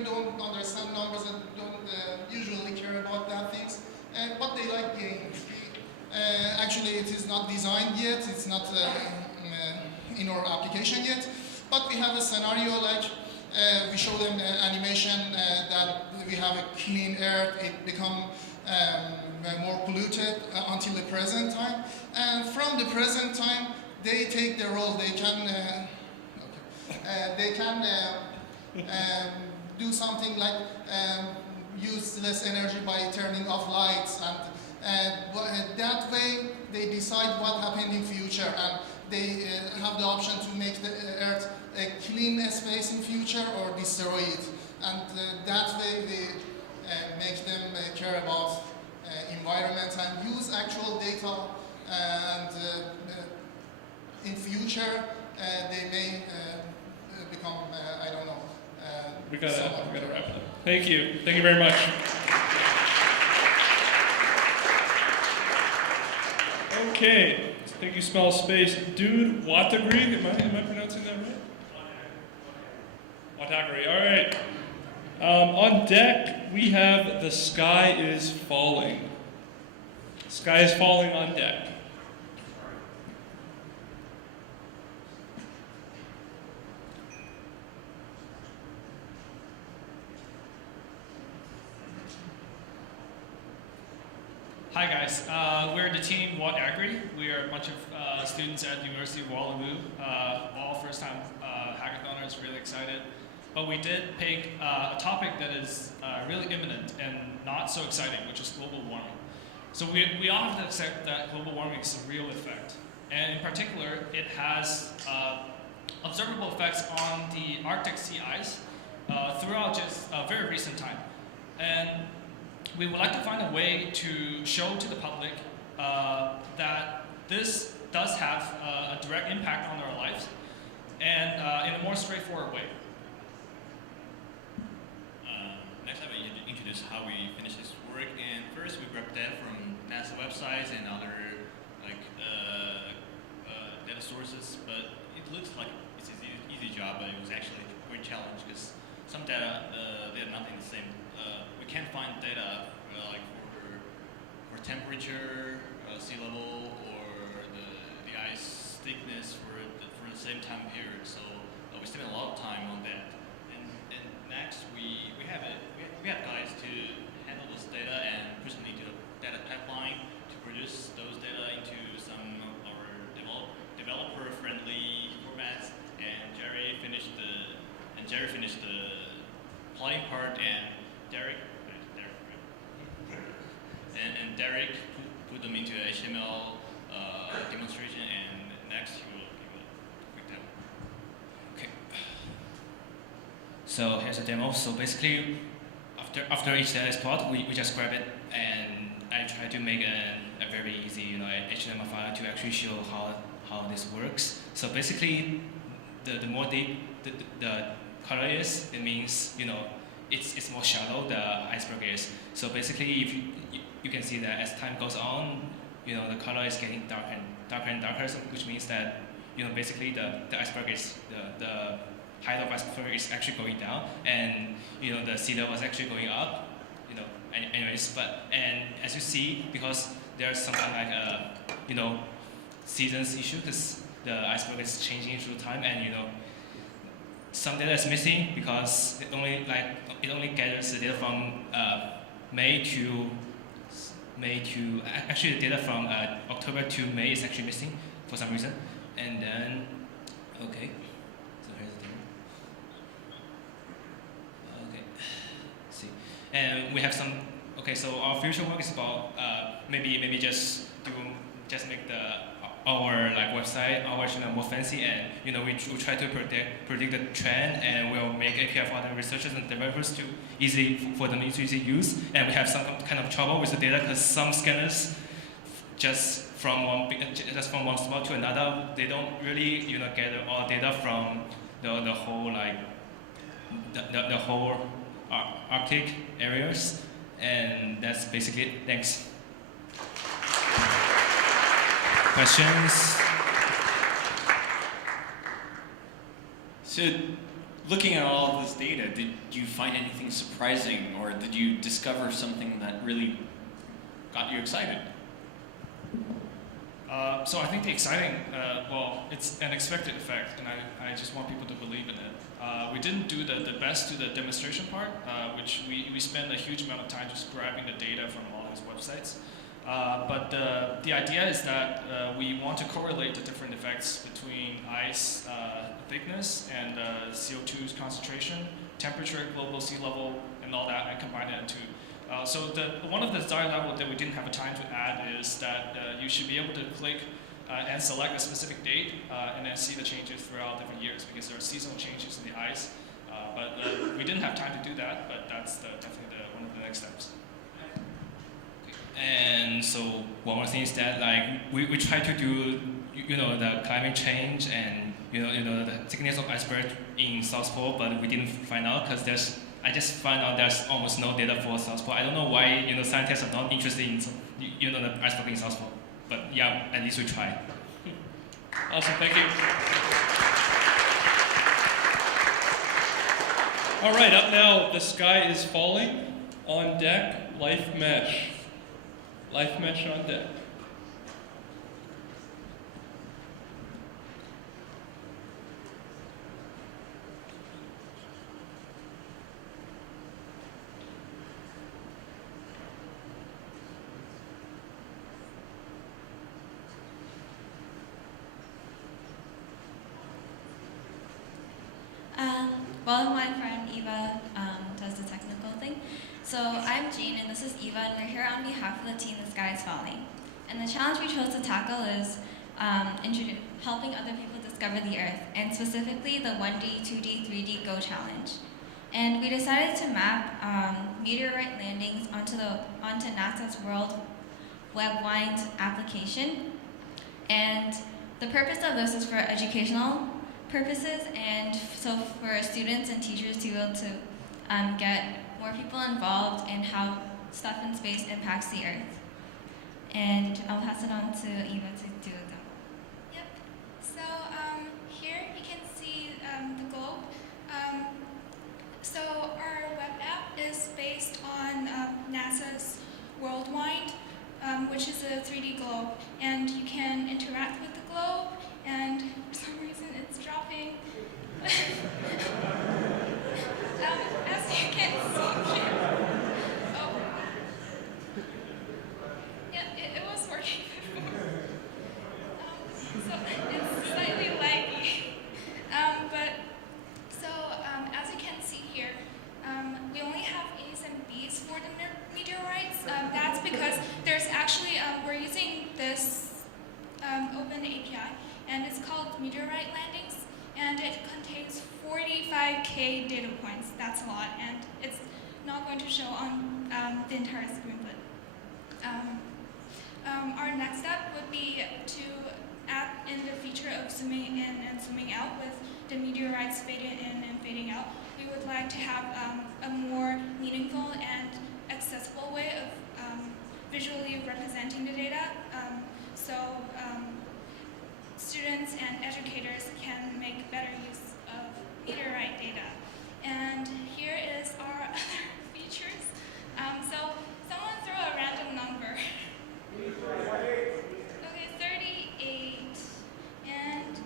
don't understand numbers and don't usually care about that things, but they like games. Actually, it is not designed yet, it's not in our application yet, but we have a scenario like we show them animation that we have a clean air, it become more polluted until the present time, and from the present time they take the role. They can do something like use less energy by turning off lights, and that way they decide what happened in future, and they have the option to make the Earth a clean space in future or destroy it, and that way we make them care about environment and use actual data, and in future they may become I don't know. We gotta wrap it up. Thank you very much. Okay, thank you, Small Space. Dude, Waterloo, am I pronouncing that right? Waterloo, all right. On deck, we have The Sky is Falling. Sky is falling on deck. Hi guys, we're the team Waterloo. We are a bunch of students at the University of Waterloo, all first-time hackathoners, really excited. But we did pick a topic that is really imminent and not so exciting, which is global warming. So we all have to accept that global warming is a real effect. And in particular, it has observable effects on the Arctic sea ice throughout just a very recent time. And we would like to find a way to show to the public that this does have a direct impact on our lives, and in a more straightforward way. Next time I introduce how we finish this work, and first we grab data from NASA websites and other data sources, but it looks like it's an easy job, but it was actually a great challenge because some data, they're not in the same. We can't find data like for temperature, sea level, or the ice thickness for the same time period. So we spent a lot of time on that. And next we have guys to handle this data and push them into the data pipeline to produce those data into some of our developer-friendly formats. And Jerry finished the plotting part, and Derek put them into an HTML demonstration, and next he will give a quick demo. Okay. So here's a demo. So basically, after each data is plotted, we just grab it, and I try to make a very easy, HTML file to actually show how this works. So basically, the more deep the color is, it means it's more shallow the iceberg is. So basically, if you can see that as time goes on, the color is getting darker and darker, which means that basically the iceberg is the height of iceberg is actually going down, and the sea level is actually going up. Anyways, and as you see, because there's something like a seasons issue, because the iceberg is changing through time, and some data is missing because it only gathers the data from May to actually the data from October to May is actually missing for some reason. And then okay, so here's the data. Okay, see, and we have some. Okay, so our future work is about maybe just make our website, our HTML more fancy, and we try to predict the trend, and we'll make API for other researchers and developers for them to easily use. And we have some kind of trouble with the data because some scanners just from one spot to another, they don't really gather all data from the whole the whole Arctic areas, and that's basically it. Thanks. Questions? So looking at all of this data, did you find anything surprising, or did you discover something that really got you excited? So I think the exciting, well, it's an expected effect, and I just want people to believe in it. We didn't do the best to the demonstration part, which we spent a huge amount of time just grabbing the data from all his websites. But the idea is that we want to correlate the different effects between ice thickness and CO2 concentration, temperature, global sea level, and all that, and combine it into. So one of the design level that we didn't have a time to add is that you should be able to click and select a specific date and then see the changes throughout different years, because there are seasonal changes in the ice. But we didn't have time to do that, but that's definitely one of the next steps. And so one more thing is that we try to do the climate change and the thickness of iceberg in South Pole, but we didn't find out because I just found out there's almost no data for South Pole. I don't know why scientists are not interested in the iceberg in South Pole, but yeah, at least we try. Awesome, thank you. All right, up now, the sky is falling. On deck, life mesh. Life mesh on deck. Well, my friend Eva does the technical thing. So I'm Jean, and this is Eva, and we're here on behalf of the team The Sky is Falling. And the challenge we chose to tackle is helping other people discover the Earth, and specifically the 1D, 2D, 3D Go challenge. And we decided to map meteorite landings onto NASA's World Web-Wide application. And the purpose of this is for educational purposes, and so for students and teachers to be able to get more people involved in how stuff in space impacts the Earth. And I'll pass it on to Eva to do it. Yep. So here you can see the globe. So our web app is based on NASA's Worldwide, which is a 3D globe, and you can interact with the globe, and for some reason it's dropping. As you can see here. Oh. Yeah, it was working before. So it's slightly laggy. As you can see here, we only have A's and B's for the meteorites. That's because there's actually, we're using this open API, and it's called Meteorite Landings, and it contains 45K data points. That's a lot, and it's not going to show on the entire screen, but our next step would be to add in the feature of zooming in and zooming out with the meteorites fading in and fading out. We would like to have a more meaningful and accessible way of visually representing the data, so students and educators can make better use of meteorite data. And here is our other features. So someone throw a random number. Okay, 38. And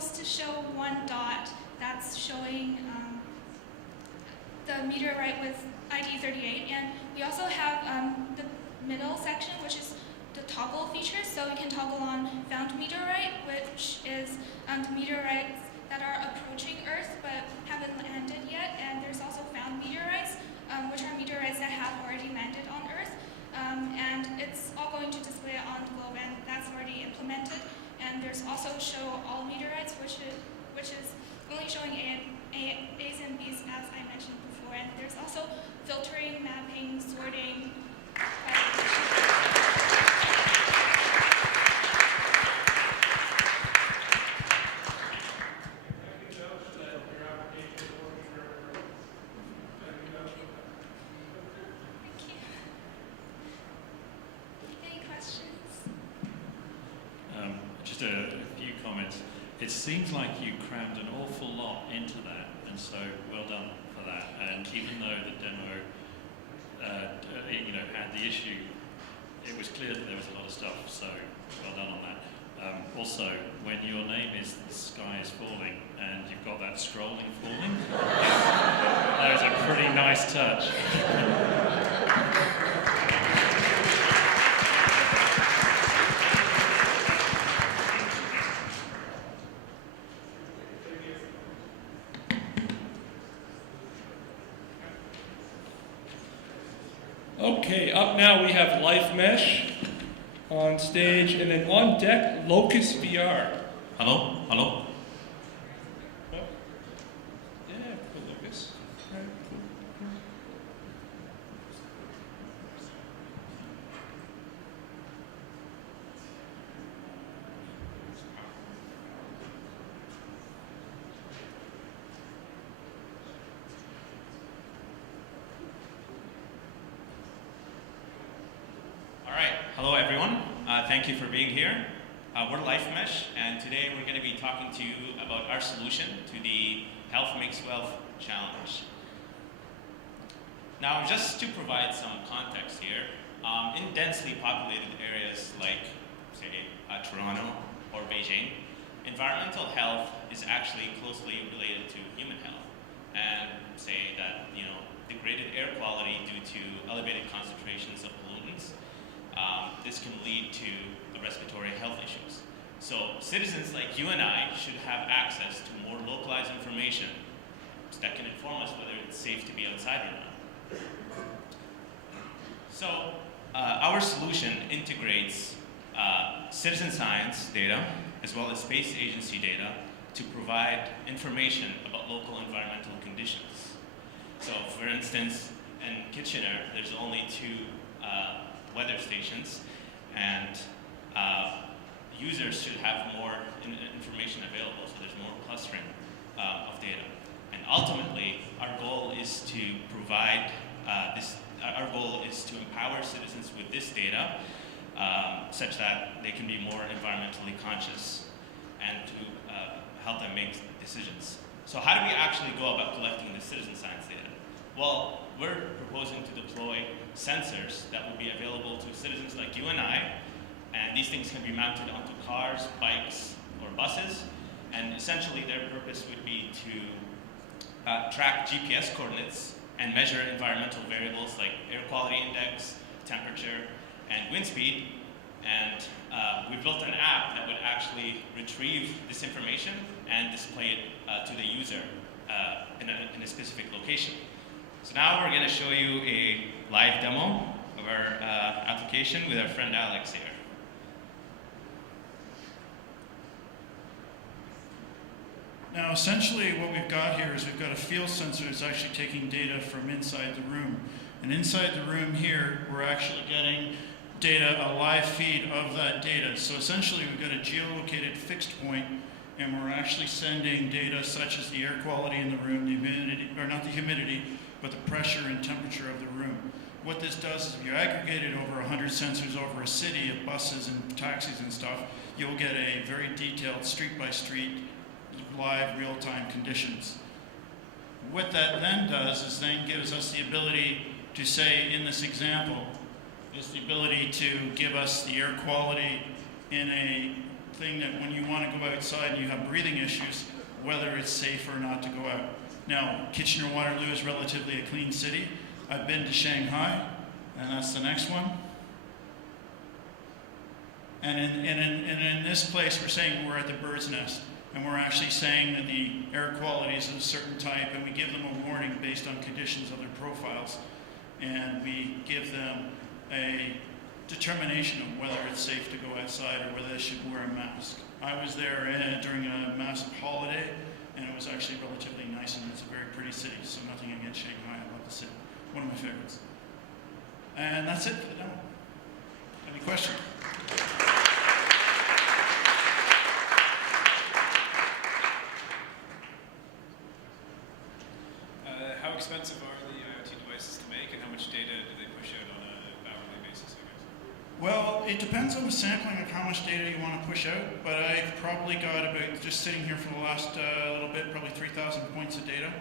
supposed to show one dot that's showing the meteorite with ID 38, and we also have the middle section, which is the toggle feature, so we can toggle on found meteorite, which is the meteorites that are approaching Earth but haven't landed yet, and there's also found meteorites, which are meteorites that have already landed on Earth, and it's all going to display on the globe, and that's already implemented. And there's also show all meteorites, which is only showing A's and B's, as I mentioned before, and there's also filtering, mapping, sorting. Just a few comments. It seems like you crammed an awful lot into that, and so well done for that. And even though the demo, had the issue, it was clear that there was a lot of stuff. So well done on that. Also, when your name is "The Sky is Falling" and you've got that scrolling falling, that is a pretty nice touch. Okay, up now we have Life Mesh on stage, and then on deck, Locus VR. Hello? Hello? Oh. Yeah, cool, Locus. All right, cool. Hello everyone, thank you for being here. We're LifeMesh, and today we're going to be talking to you about our solution to the Health Makes Wealth challenge. Now, just to provide some context here, in densely populated areas like, say, Toronto or Beijing, environmental health is actually closely related to human health, and say that, degraded air quality due to elevated concentrations of pollutants. This can lead to respiratory health issues. So citizens like you and I should have access to more localized information that can inform us whether it's safe to be outside or not. So our solution integrates citizen science data as well as space agency data to provide information about local environmental conditions. So for instance, in Kitchener, there's only 2 weather stations, and users should have more information available, so there's more clustering of data. And ultimately, our goal is to provide our goal is to empower citizens with this data such that they can be more environmentally conscious and to help them make decisions. So how do we actually go about collecting the citizen science data? Well, we're proposing to deploy sensors that will be available to citizens like you and I, and these things can be mounted onto cars, bikes, or buses, and essentially their purpose would be to track GPS coordinates and measure environmental variables like air quality index, temperature, and wind speed, and we built an app that would actually retrieve this information and display it to the user in a specific location. So now we're going to show you a live demo of our application with our friend Alex here. Now essentially what we've got here is we've got a field sensor that's actually taking data from inside the room. And inside the room here, we're actually getting data, a live feed of that data. So essentially we've got a geolocated fixed point, and we're actually sending data such as the air quality in the room, the humidity, or not the humidity, but the pressure and temperature of the room. What this does is if you aggregate it over 100 sensors over a city of buses and taxis and stuff, you'll get a very detailed street-by-street, live, real-time conditions. What that then does is then gives us the ability to say, in this example, is the ability to give us the air quality in a thing that when you want to go outside and you have breathing issues, whether it's safe or not to go out. Now, Kitchener-Waterloo is relatively a clean city. I've been to Shanghai, and that's the next one. And in this place, we're saying we're at the bird's nest, and we're actually saying that the air quality is of a certain type, and we give them a warning based on conditions of their profiles, and we give them a determination of whether it's safe to go outside or whether they should wear a mask. I was there during a massive holiday, and it was actually relatively nice, and it's a very pretty city, so nothing against Shanghai. I love the city. One of my favorites. And that's it for the demo. Any questions? How expensive are the IoT devices to make, and how much data do they push out on an hourly basis, I guess? Well, it depends on the sampling of how much data you want to push out, but I've probably got about, just sitting here for the last little bit, probably 3,000 points of data.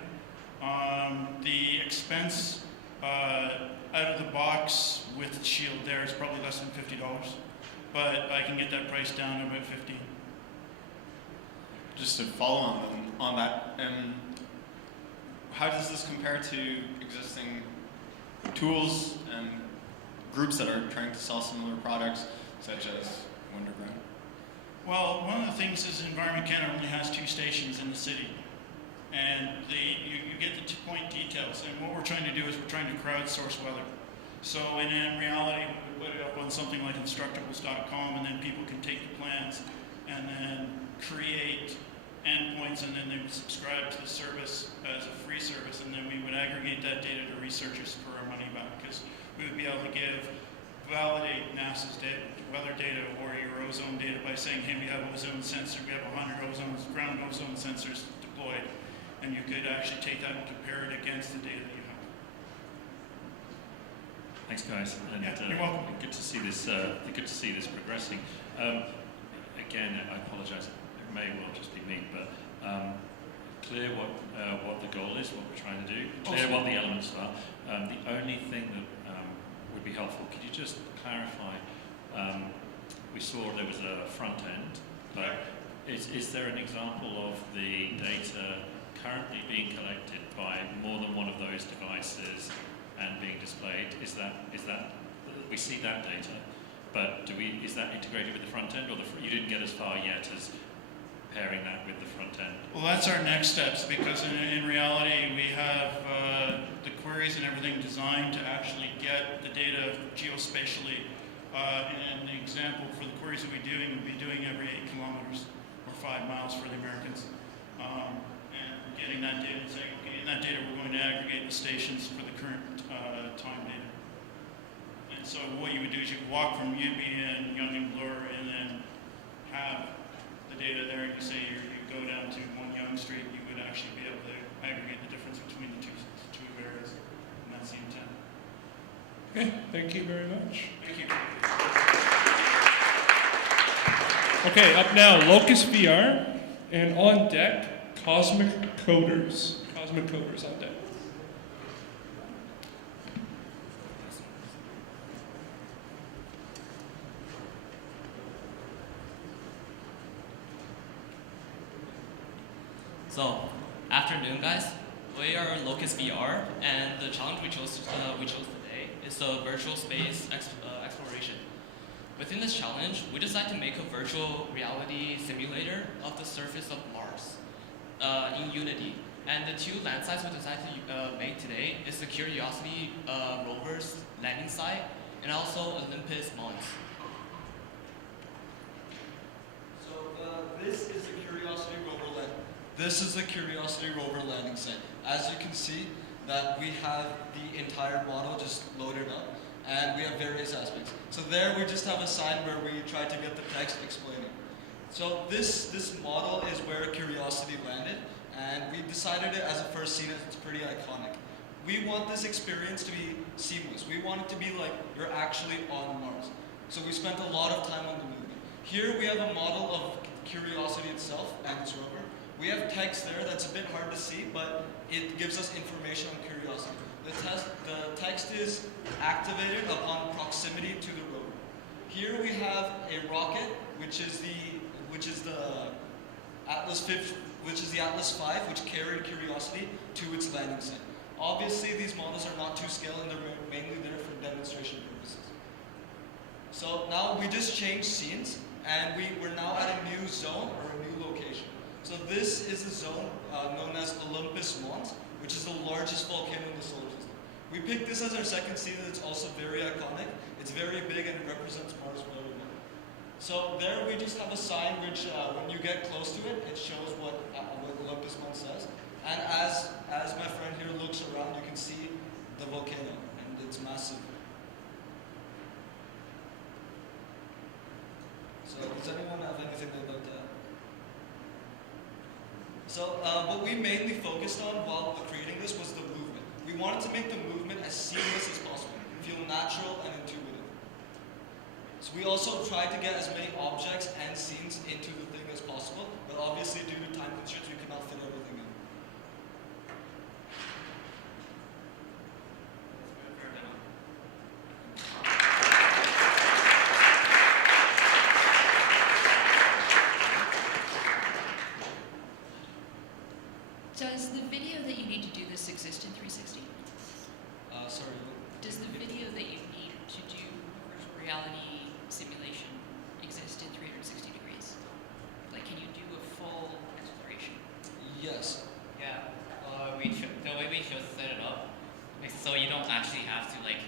The expense out of the box with Shield there is probably less than $50, but I can get that price down to about $50. Just to follow on that, how does this compare to existing tools and groups that are trying to sell similar products, such as Wonderground? Well, one of the things is Environment Canada only has 2 stations in the city, and you get the point details, and what we're trying to do is we're trying to crowdsource weather. So in reality, we would put it up on something like Instructables.com, and then people can take the plans and then create endpoints, and then they would subscribe to the service as a free service, and then we would aggregate that data to researchers for our money back, because we would be able to validate NASA's data, weather data or your ozone data by saying, hey, we have ozone sensors, we have 100 ground ozone sensors deployed, and you could actually take that and compare it against the data that you have. Thanks, guys. And you're welcome. Good to see this. Good to see this progressing. Again, I apologise. It may well just be me, but clear what the goal is, what we're trying to do. Clear what the elements are. The only thing that would be helpful, could you just clarify? We saw there was a front end, but is there an example of the data currently being collected by more than one of those devices and being displayed? Is that we see that data, but is that integrated with the front end, or you didn't get as far yet as pairing that with the front end? Well, that's our next steps, because in reality we have the queries and everything designed to actually get the data geospatially. And the example for the queries that we'll be doing every 8 kilometers or 5 miles for the Americans. And getting that data and saying, okay, in that data we're going to aggregate the stations for the current time data. And so what you would do is you would walk from UB and Yonge and Bloor and then have the data there, and you say you go down to 1 Yonge Street, you would actually be able to aggregate the difference between the two areas, and that's the intent. Okay, thank you very much. Thank you. Okay, up now, Locus VR, and on deck, Cosmic Coders. Cosmic Coders on deck. So, afternoon, guys. We are Locus VR, and the challenge we chose today is the virtual space exploration. Within this challenge, we decided to make a virtual reality simulator of the surface of Mars in Unity. And the 2 land sites we decided to make today is the Curiosity rover's landing site and also Olympus Mons. This is the Curiosity rover land. This is the Curiosity rover landing site. As you can see, that we have the entire model just loaded up, and we have various aspects. So there we just have a sign where we try to get the text explaining. So this model is where Curiosity landed, and we decided it as a first scene as it's pretty iconic. We want this experience to be seamless. We want it to be like you're actually on Mars. So we spent a lot of time on the movie. Here we have a model of Curiosity itself and its rover. We have text there that's a bit hard to see, but it gives us information on Curiosity. The text is activated upon proximity to the rover. Here we have a rocket, which is the which is the Atlas V, which carried Curiosity to its landing site. Obviously, these models are not to scale, and they're mainly there for demonstration purposes. So now we just changed scenes, and we're now at a new zone or a new location. So this is a zone known as Olympus Mons, which is the largest volcano in the solar system. We picked this as our second scene, and it's also very iconic. It's very big, and it represents Mars very well. So there we just have a sign which, when you get close to it, it shows what Olympus Mons says. And as my friend here looks around, you can see the volcano, and it's massive. So does anyone have anything they'd like to add? So what we mainly focused on while creating this was the movement. We wanted to make the movement as seamless as possible, feel natural and intuitive. So we also tried to get as many objects and scenes into the thing as possible, but obviously due to time constraints, we could not fit everything in. Does the video that you need to do this exist in 360? Sorry. Does the video that you need to do virtual reality simulation exist in 360 degrees? Like, can you do a full exploration? Yes. Yeah. The way we chose to set it up, like, so you don't actually have to like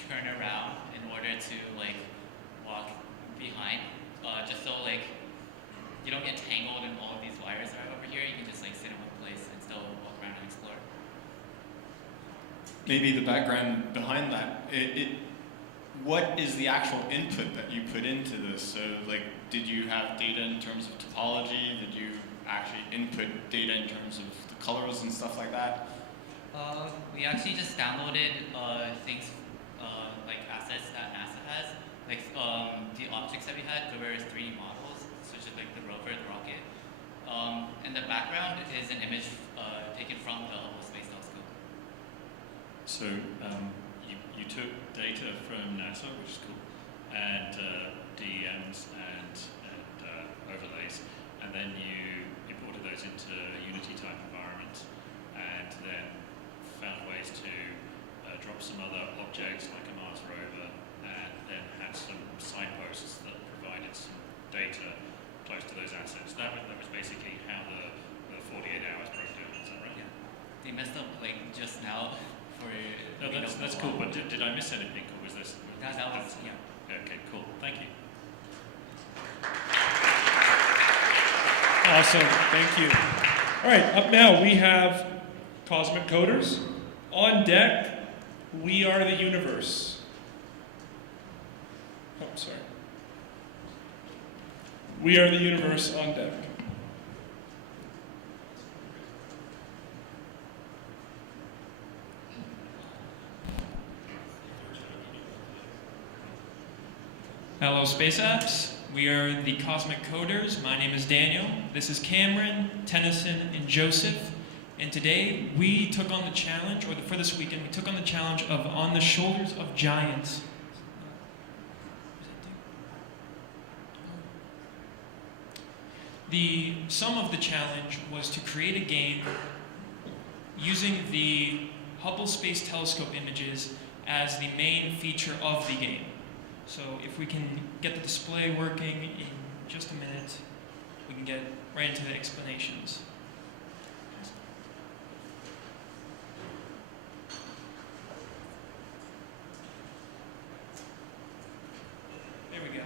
turn around in order to like walk behind. Just so like you don't get tangled in all of these wires that are over here. You can just like sit in one place and still walk around and explore. Maybe the background behind that, what is the actual input that you put into this? So like, did you have data in terms of topology? Did you actually input data in terms of the colors and stuff like that? We actually just downloaded things like assets that NASA has. Like the objects that we had, there were 3D models, such as like the rover, the rocket. And the background is an image taken from the Hubble Space Telescope. So you took data from NASA, which is cool, and DEMs and overlays, and then you imported those into Unity type environments, and then found ways to drop some other objects like a Mars rover, and then had some signposts that provided some data close to those assets. That was basically how the 48 hours broke down. Is that right? Yeah. They messed up like just now. No, that's cool. But did I miss anything, or was this? That was yeah. Okay, cool. Thank you. Awesome, thank you. All right, up now we have Cosmic Coders. On deck, we are the universe. Oh, sorry. We are the universe on deck. Hello, Space Apps. We are the Cosmic Coders. My name is Daniel. This is Cameron, Tennyson, and Joseph. And today we took on the challenge, or for this weekend, we took on the challenge of On the Shoulders of Giants. The sum of the challenge was to create a game using the Hubble Space Telescope images as the main feature of the game. So if we can get the display working in just a minute, we can get right into the explanations. There we go.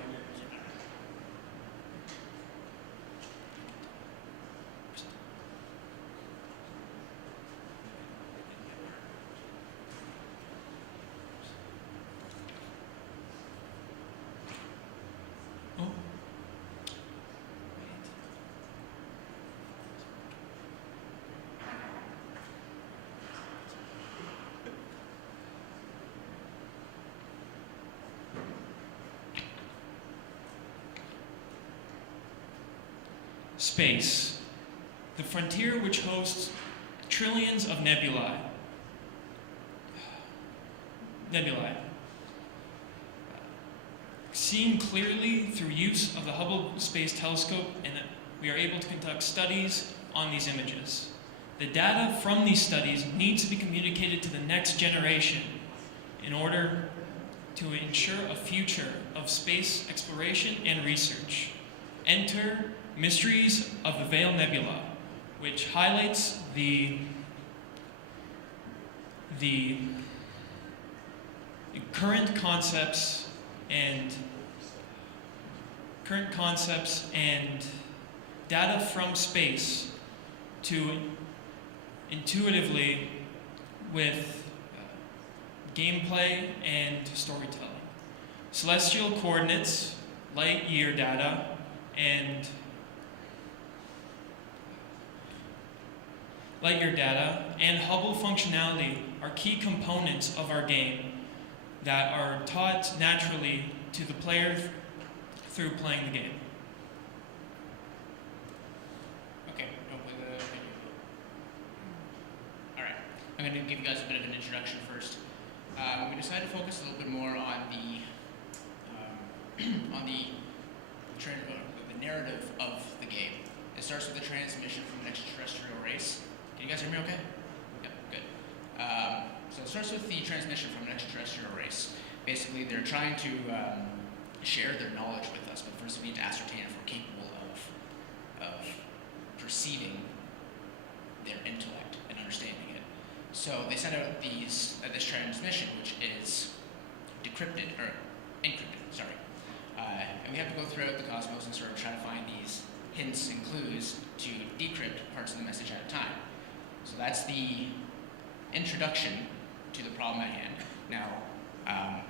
Space, the frontier which hosts trillions of nebulae. seeing clearly through use of the Hubble Space Telescope, and we are able to conduct studies on these images. The data from these studies needs to be communicated to the next generation in order to ensure a future of space exploration and research. Enter Mysteries of the Veil Nebula, which highlights the current concepts and data from space to intuitively with gameplay and storytelling. Celestial coordinates, light year data, and Hubble functionality are key components of our game that are taught naturally to the player through playing the game. Okay, don't play the video. All right, I'm going to give you guys a bit of an introduction first. We decided to focus a little bit more on the narrative of the game. It starts with a transmission from an extraterrestrial race. Can you guys hear me okay? Yep, good. So it starts with the transmission from an extraterrestrial race. Basically, they're trying to share their knowledge with us, but first we need to ascertain if we're capable of perceiving their intellect and understanding it. So they send out this transmission, which is encrypted, sorry. And we have to go throughout the cosmos and sort of try to find these hints and clues to decrypt parts of the message at a time. So that's the introduction to the problem at hand. Now, I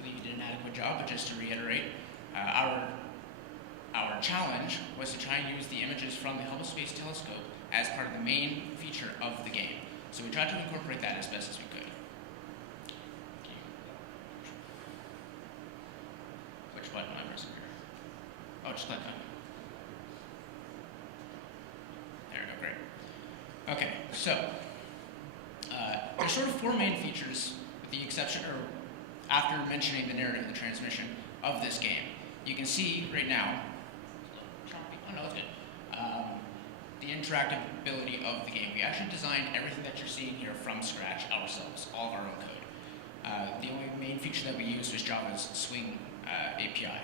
believe you did an adequate job, but just to reiterate, our challenge was to try and use the images from the Hubble Space Telescope as part of the main feature of the game. So we tried to incorporate that as best as we could. Which button am I pressing here? Oh, just click on it. There we go, great. Okay, so there's sort of four main features, with the exception, or after mentioning the narrative and the transmission of this game. You can see right now, oh no, it's good, the interactability of the game. We actually designed everything that you're seeing here from scratch ourselves, all of our own code. The only main feature that we used was Java's Swing API.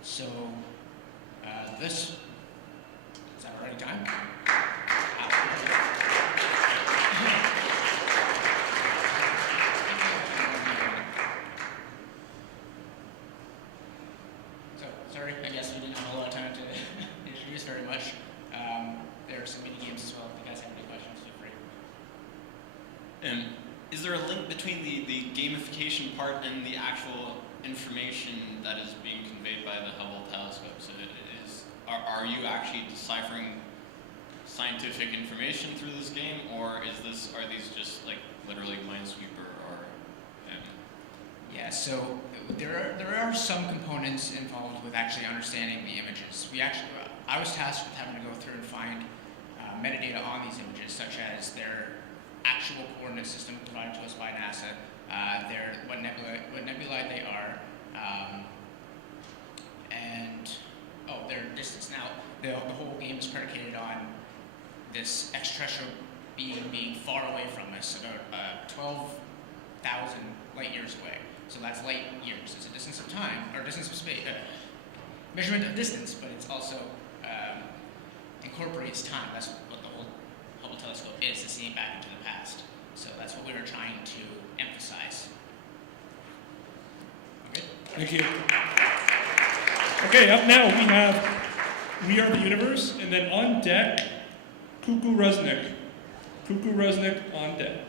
So this, is that already time? So, sorry, I guess we didn't have a lot of time to introduce very much. There are some mini games as well. If you guys have any questions, feel free. Is there a link between the gamification part and the actual information that is being conveyed by the Hubble telescope? So are you actually deciphering scientific information through this game, or are these just like literally Minesweeper or? Yeah, so there are some components involved with actually understanding the images. I was tasked with having to go through and find metadata on these images, such as their actual coordinate system provided to us by NASA, what nebulae they are, and their distance. Now, the whole game is predicated on this extraterrestrial being far away from us, about 12,000 light years away. So that's light years. It's a distance of time, or distance of space, measurement of distance, but it's also incorporates time. That's what the whole Hubble telescope is seeing back into the past. So that's what we were trying to emphasize. Okay? Thank you. Okay, up now we have We Are the Universe, and then on deck, Cuckoo Rusnik. Cuckoo Rusnik on deck.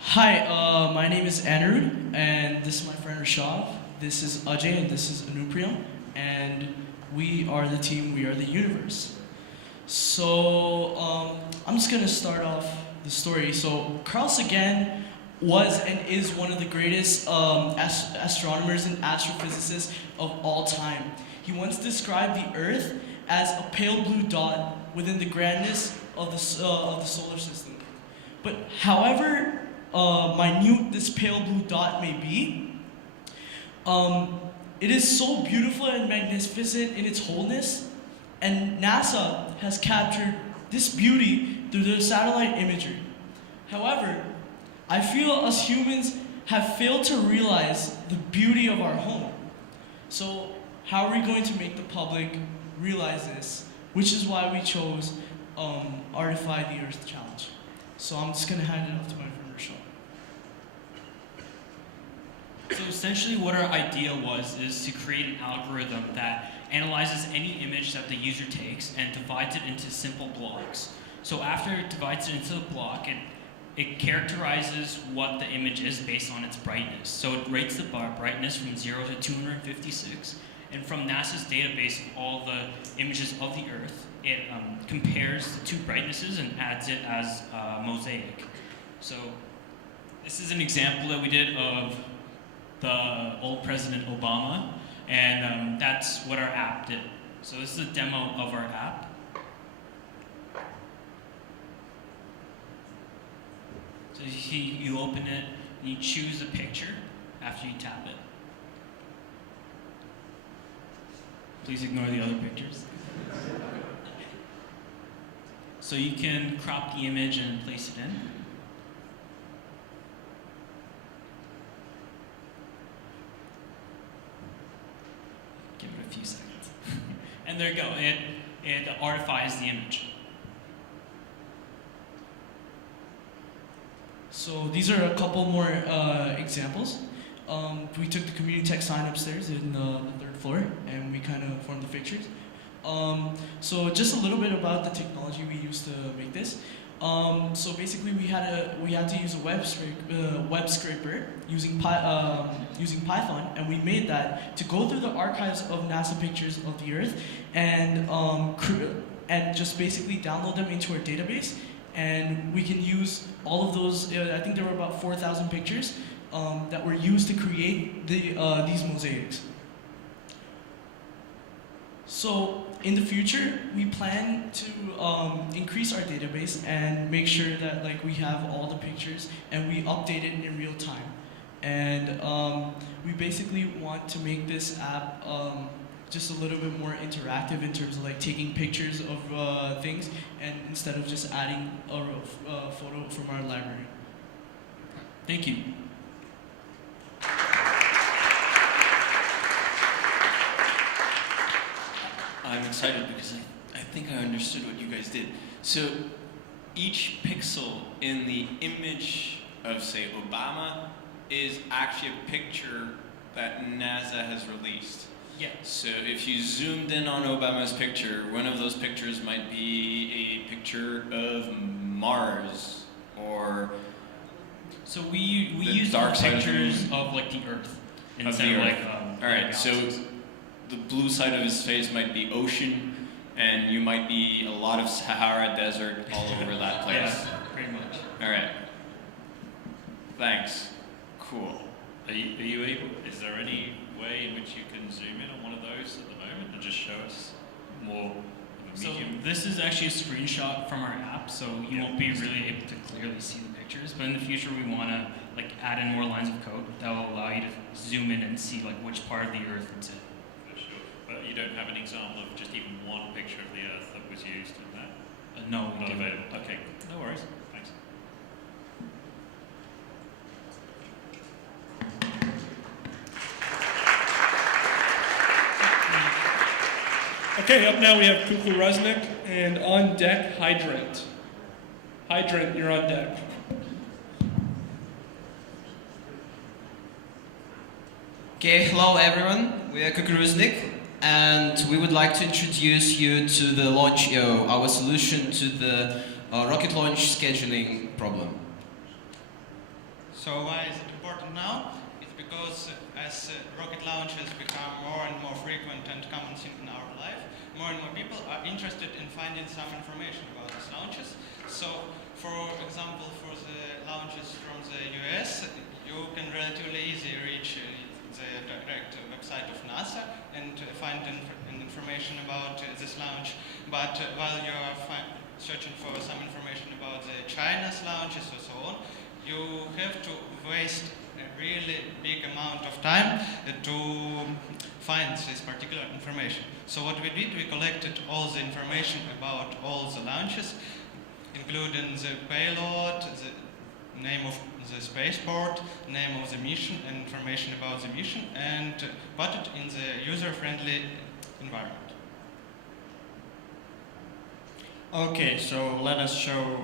Hi, my name is Anirudh, and this is my friend Rishav. This is Ajay, and this is Anupriya, and we are the team We Are the Universe. So I'm just gonna start off the story. So Carl Sagan was and is one of the greatest astronomers and astrophysicists of all time. He once described the Earth as a pale blue dot within the grandness of the solar system. But however minute this pale blue dot may be, it is so beautiful and magnificent in its wholeness, and NASA has captured this beauty through their satellite imagery. However, I feel us humans have failed to realize the beauty of our home. So how are we going to make the public realize this? Which is why we chose Artify the Earth Challenge. So I'm just going to hand it off to my friend Rashad. So essentially what our idea is to create an algorithm that analyzes any image that the user takes and divides it into simple blocks. So after it divides it into a block, it characterizes what the image is based on its brightness. So it rates the brightness from 0 to 256. And from NASA's database of all the images of the Earth, it compares the two brightnesses and adds it as a mosaic. So this is an example that we did of the old President Obama, and that's what our app did. So this is a demo of our app. So you open it, and you choose a picture after you tap it. Please ignore the other pictures. So you can crop the image and place it in. Give it a few seconds. And there you go, it artifies the image. So these are a couple more examples. We took the Communitech sign upstairs in the 3rd floor, and we kind of formed the pictures. So just a little bit about the technology we used to make this. So basically, we had to use a web scraper using Python, and we made that to go through the archives of NASA pictures of the Earth and just basically download them into our database. And we can use all of those. I think there were about 4,000 pictures that were used to create these mosaics. So in the future, we plan to increase our database and make sure that we have all the pictures and we update it in real time. And we basically want to make this app just a little bit more interactive in terms of taking pictures of things, and instead of just adding a photo from our library. Thank you. I'm excited because I think I understood what you guys did. So each pixel in the image of, say, Obama is actually a picture that NASA has released. Yeah. So if you zoomed in on Obama's picture, one of those pictures might be a picture of Mars, or so we use pictures of the Earth instead of all right. So the blue side of his face might be ocean, and you might be a lot of Sahara Desert all over that place. Yeah, pretty much. All right. Thanks. Cool. Are you able? Is there any way in which you can zoom in on one of those at the moment and just show us more of a medium? So this is actually a screenshot from our app, so you won't be really able to clearly see the pictures. But in the future, we want to add in more lines of code that will allow you to zoom in and see which part of the Earth it's in. For sure. But you don't have an example of just even one picture of the Earth that was used in that? No, not available. Okay, no worries. Thanks. Okay, up now we have Kukuruznik, and on deck, Hydrant. Hydrant, you're on deck. Okay, hello everyone. We are Kukuruznik, and we would like to introduce you to the Launch.io, our solution to the rocket launch scheduling problem. So why is it important now? It's because as rocket launches become more and more frequent and common thing in our life, more and more people are interested in finding some information about these launches. So, for example, for the launches from the US, you can relatively easily reach the direct website of NASA and find information about this launch. But while you are searching for some information about the China's launches or so on, you have to waste a really big amount of time to find this particular information. So what we did, we collected all the information about all the launches, including the payload, the name of the spaceport, name of the mission, and information about the mission, and put it in the user-friendly environment. Okay, so let us show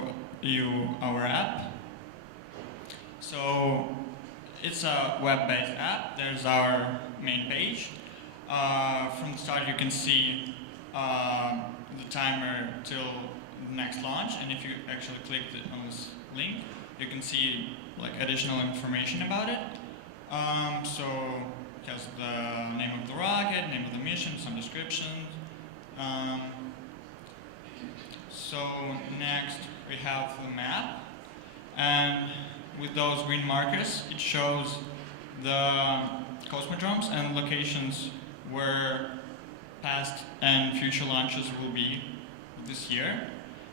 you our app. So it's a web-based app. There's our main page. From the start you can see the timer till the next launch, and if you actually click on this link, you can see like additional information about it. So it has the name of the rocket, name of the mission, some description. So next we have the map, and with those green markers it shows the cosmodromes and locations where past and future launches will be this year.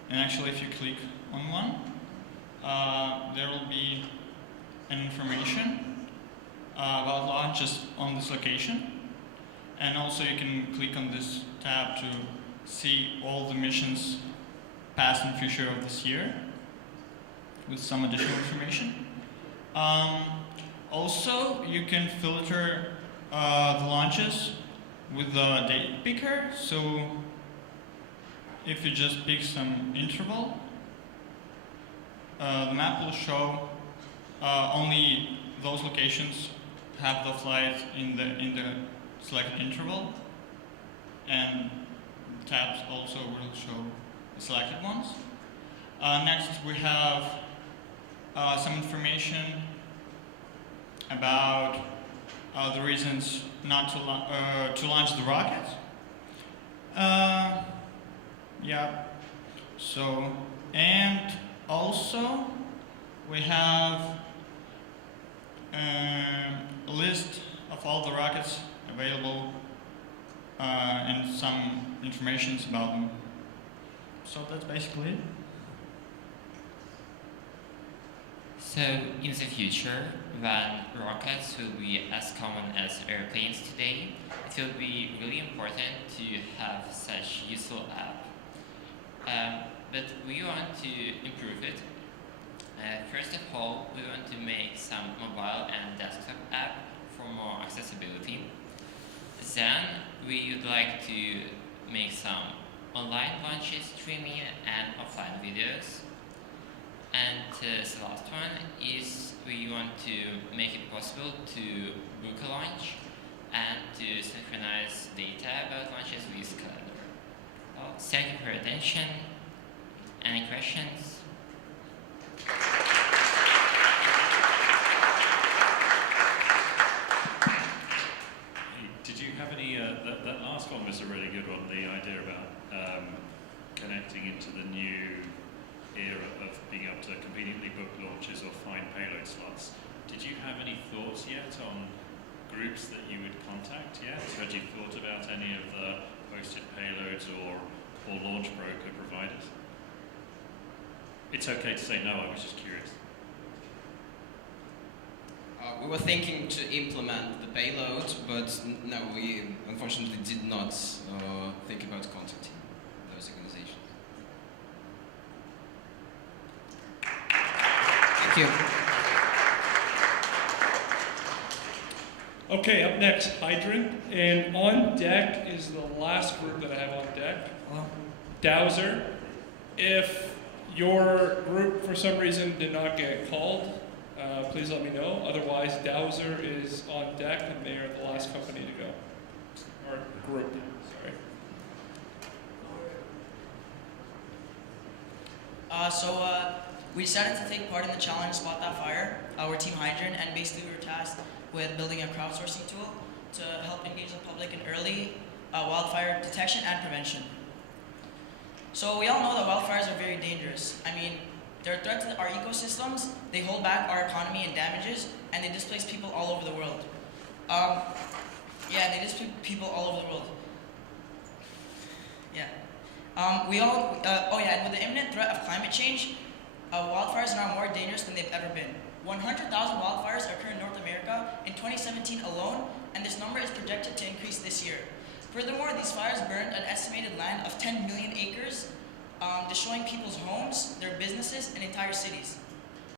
And actually if you click on one, there will be an information about launches on this location, and also you can click on this tab to see all the missions past and future of this year with some additional information. Also you can filter the launches with the date picker. So if you just pick some interval, the map will show only those locations have the flight in the selected interval, and tabs also will show the selected ones. Next we have some information about the reasons not to launch the rocket. Yeah. So, and also we have a list of all the rockets available and some information about them. So that's basically it. So in the future, when rockets will be as common as airplanes today, it will be really important to have such useful app. But we want to improve it. First of all, we want to make some mobile and desktop app for more accessibility. Then we would like to make some online launches, streaming, and offline videos. And the last one is we want to make it possible to book a launch and to synchronize data about launches with calendar. Well, thank you for your attention. Any questions? Did you have any, that last one was a really good one, the idea about connecting into the new era of being able to conveniently book launches or find payload slots. Did you have any thoughts yet on groups that you would contact yet? Had you thought about any of the hosted payloads or launch broker providers? It's okay to say no, I was just curious. We were thinking to implement the payload, but no, we unfortunately did not think about contacting those organizations. Thank you. Okay, up next, Hydrant. And on deck is the last group that I have on deck. Dowser. If your group, for some reason, did not get called, please let me know. Otherwise, Dowser is on deck, and they are the last company to go. Or group, sorry. We decided to take part in the challenge Spot That Fire, our team Hydrant, and basically we were tasked with building a crowdsourcing tool to help engage the public in early wildfire detection and prevention. So we all know that wildfires are very dangerous. I mean, they're a threat to our ecosystems, they hold back our economy and damages, and they displace people all over the world. They displace people all over the world. And with the imminent threat of climate change, wildfires are now more dangerous than they've ever been. 100,000 wildfires occurred in North America in 2017 alone, and this number is projected to increase this year. Furthermore, these fires burned an estimated land of 10 million acres, destroying people's homes, their businesses, and entire cities.